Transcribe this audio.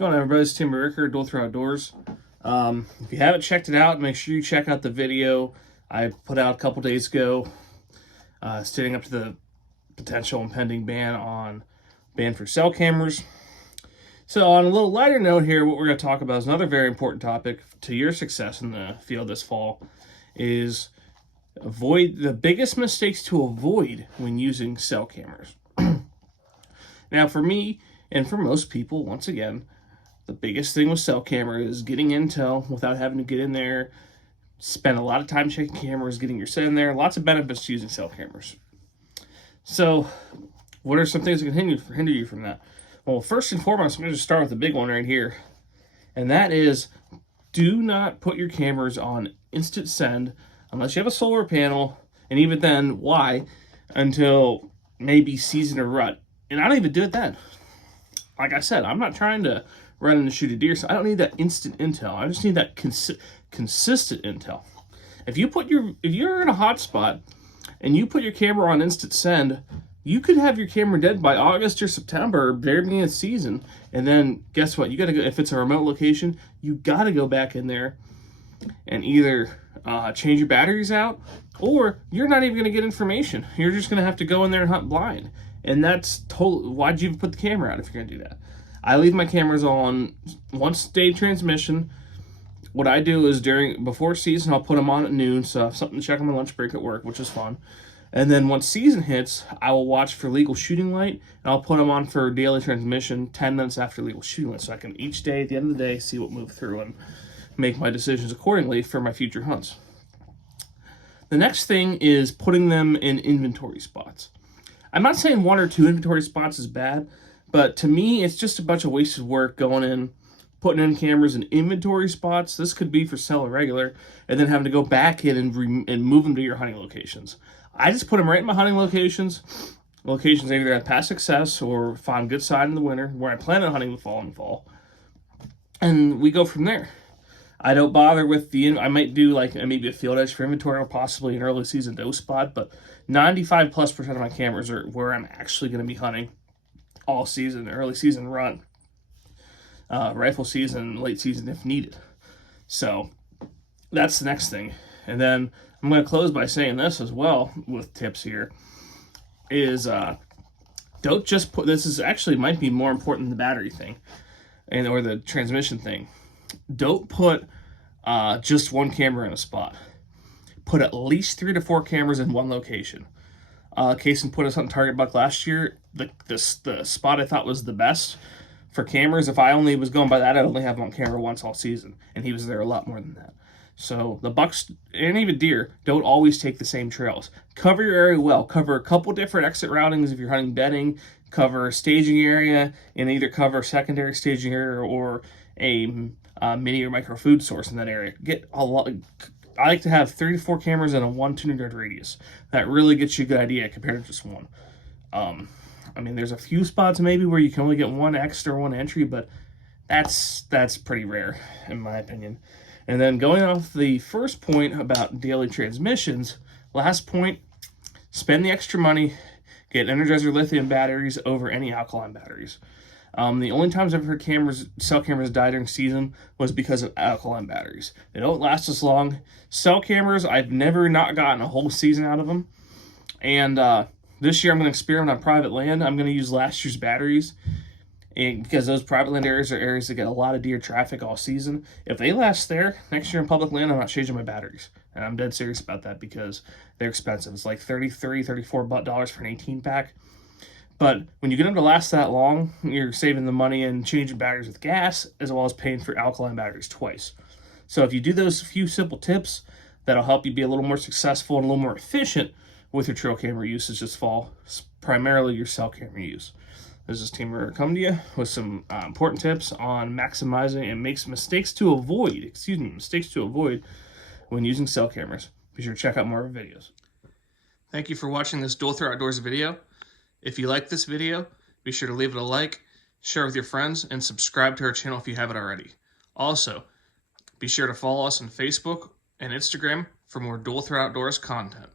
What's going on, everybody? It's Tim Ricker, Dual Through Outdoors. If you haven't checked it out, make sure you check out the video I put out a couple days ago, standing up to the potential impending ban for cell cameras. So on a little lighter note here, what we're going to talk about is another very important topic to your success in the field this fall, is avoid the biggest mistakes to avoid when using cell cameras. Now, for me and for most people, once again, the biggest thing with cell camera is getting intel without having to get in there, spend a lot of time checking cameras, getting your set in there. Lots of benefits to using cell cameras. So, what are some things that can hinder you from that? Well, first and foremost, I'm going to just start with the big one right here, and that is do not put your cameras on instant send unless you have a solar panel, and even then, why? Until maybe season or rut. And I don't even do it then. Like I said, I'm not trying to run and shoot a deer, so I don't need that instant intel. I just need that consistent intel. If you're in a hot spot and you put your camera on instant send, you could have your camera dead by August or September, very beginning of the season, and then guess what? You got to go. If it's a remote location, you got to go back in there and either change your batteries out, or you're not even going to get information. You're just going to have to go in there and hunt blind. And that's totally, why'd you put the camera out if you're going to do that? I leave my cameras on once day transmission. What I do is before season, I'll put them on at noon, so I have something to check on my lunch break at work, which is fun. And then once season hits, I will watch for legal shooting light, and I'll put them on for daily transmission 10 minutes after legal shooting light, so I can each day, at the end of the day, see what moved through and make my decisions accordingly for my future hunts. The next thing is putting them in inventory spots. I'm not saying 1 or 2 inventory spots is bad, but to me, it's just a bunch of wasted work going in, putting in cameras in inventory spots. This could be for sell or regular, and then having to go back in and move them to your hunting locations. I just put them right in my hunting locations either have past success or find good side in the winter, where I plan on hunting the fall, and we go from there. I don't bother with I might do like maybe a field edge for inventory or possibly an early season doe spot, but 95+% of my cameras are where I'm actually going to be hunting all season, early season run, rifle season, late season if needed. So that's the next thing. And then I'm going to close by saying this as well with tips here is don't just put, this is actually might be more important than the battery thing or the transmission thing. Don't put just one camera in a spot. Put at least 3 to 4 cameras in one location. Case in point, us on Target Buck last year, the spot I thought was the best for cameras. If I only was going by that, I'd only have him on camera once all season, and he was there a lot more than that. So the bucks and even deer don't always take the same trails. Cover your area well. Cover a couple different exit routings if you're hunting bedding. Cover a staging area, and either cover a secondary staging area or a mini or micro food source in that area. Get a lot. I like to have 3 to 4 cameras in a 1 200 yard radius. That really gets you a good idea compared to just one. I mean, there's a few spots maybe where you can only get 1 extra, 1 entry, but that's pretty rare in my opinion. And then going off the first point about daily transmissions, last point, spend the extra money, get Energizer lithium batteries over any alkaline batteries. The only times I've heard cell cameras die during season was because of alkaline batteries. They don't last as long. Cell cameras, I've never not gotten a whole season out of them. And this year I'm going to experiment on private land. I'm going to use last year's batteries, and because those private land areas are areas that get a lot of deer traffic all season. If they last there, next year in public land, I'm not changing my batteries. And I'm dead serious about that because they're expensive. It's like $34 for an 18 pack. But when you get them to last that long, you're saving the money and changing batteries with gas, as well as paying for alkaline batteries twice. So if you do those few simple tips, that'll help you be a little more successful and a little more efficient with your trail camera usage this fall, primarily your cell camera use. This is Team Ritter coming to you with some important tips on maximizing and mistakes to avoid when using cell cameras. Be sure to check out more of our videos. Thank you for watching this Dual Through Outdoors video. If you like this video, be sure to leave it a like, share with your friends, and subscribe to our channel if you haven't already. Also, be sure to follow us on Facebook and Instagram for more Dual Through Outdoors content.